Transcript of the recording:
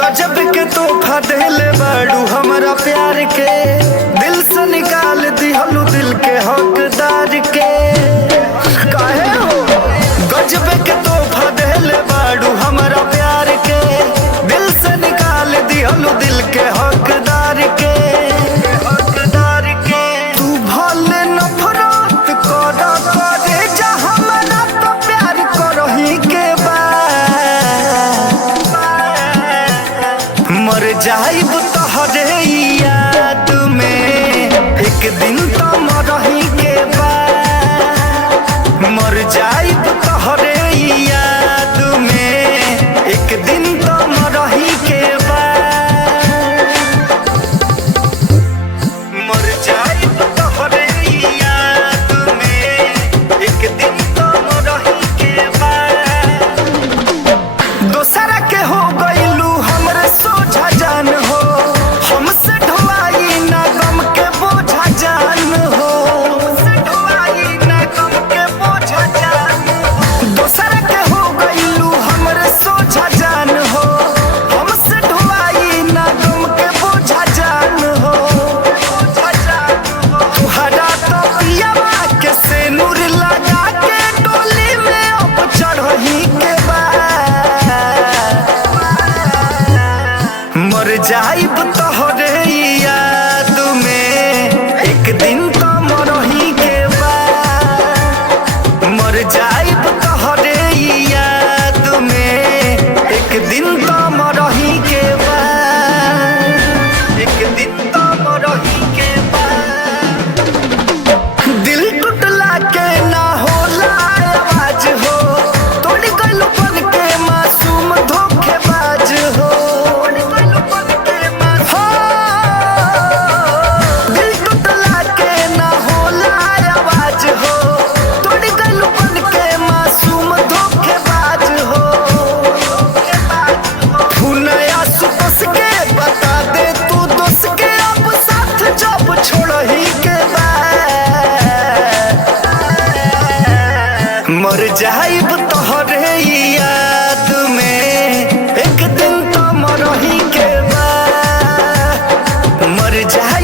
गजब के तोहफा देले बाड़ू हमरा प्यार के, दिल से निकाल दिहलू दिल के हकदार के। काहे हो गजब के तोहफा देले बाड़ू हमरा प्यार के, दिल से निकाल दिहलू दिल के हकदार के। तू भले नफरत कर करे जा हमरा तो प्यार करही के बा। मर जाइब तोहरे याद में एक दिन तो मरही के बा। मर जाइब तोहरे याद में एक दिन तो मरही के बा। मर जाइब तोहरे याद में एक दिन तो मरही के बा। दोसरा के हो गइलू हमरे सोझा जान हो, हमसे ढोवाई ना गम के बोझा जान हो। हमसे ढोवाई ना गम के बोझा जान हो। दोसरा के हो गइलू हमरे सोझा जान हो, हमसे ढोवाई ना गम के बोझा जान हो। तुहरा तो पियावा के सिनुर लगा के डोली में अब चढ़ही के बा। मर जाइब तोहरे याद में एक दिन तो मरही के बा। मर जाइब तोहरे याद में एक दिन तो मरही के बा। एक दिन तो मरही के बा। दिल टूटला के ना होला आवाज हो, तोड़ गइल बन के मासूम धोखेबाज हो। दिल टूटला के ना होला आवाज हो, तोड़ गइल बन के मासूम धोखेबाज हो। फुनया सुपस के बता दे तू दोस्त के अब साथ जब छोड़ही के बा। मर जाइब तोहरे याद में एक दिन तो मरही के बा। मर जाइब